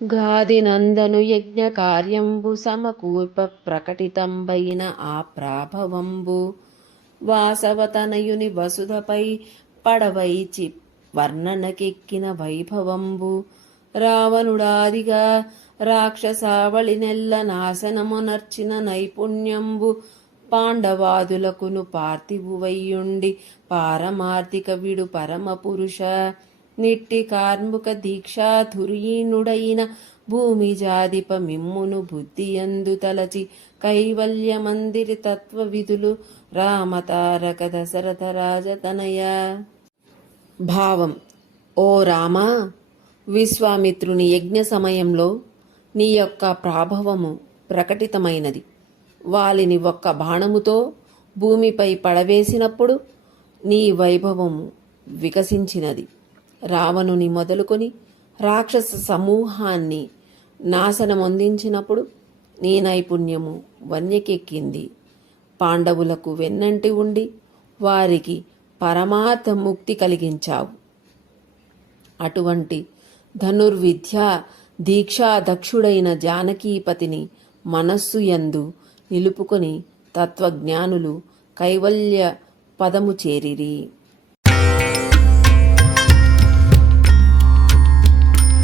గాదినందను యజ్ఞ కార్యంబు సమకూర్ప ప్రకటితంబైన ఆ ప్రాభవంబు వాసవతనయుని వసుధపై పడవైచి వర్ణనకెక్కిన వైభవంబు రావణుడాదిగా రాక్షసావళినెల్ల నాశనమునర్చిన నైపుణ్యంబు పాండవాదులకును పార్థివువయ్యుండి పారమార్థిక విడు పరమ పురుష నిట్టి కార్ముక దీక్షాధురీనుడైన భూమి జాదిప మిమ్మును బుద్ధియందు తలచి కైవల్యమందిరి తత్వ విధులు రామతారక దశరథ రాజతనయ. భావం: ఓ రామా, విశ్వామిత్రుని యజ్ఞ సమయంలో నీ యొక్క ప్రాభవము ప్రకటితమైనది. వాలిని ఒక్క బాణముతో భూమిపై పడవేసినప్పుడు నీ వైభవము వికసించినది. రావణుని మొదలుకొని రాక్షస సమూహాన్ని నాశనమొందించినప్పుడు నీ నైపుణ్యము వన్యకెక్కింది. పాండవులకు వెన్నంటి ఉండి వారికి పరమార్థ ముక్తి కలిగించావు. అటువంటి ధనుర్విద్యా దీక్షాదక్షుడైన జానకీపతిని మనస్సు యందు నిలుపుకొని తత్వజ్ఞానులు కైవల్య పదము చేరిరి.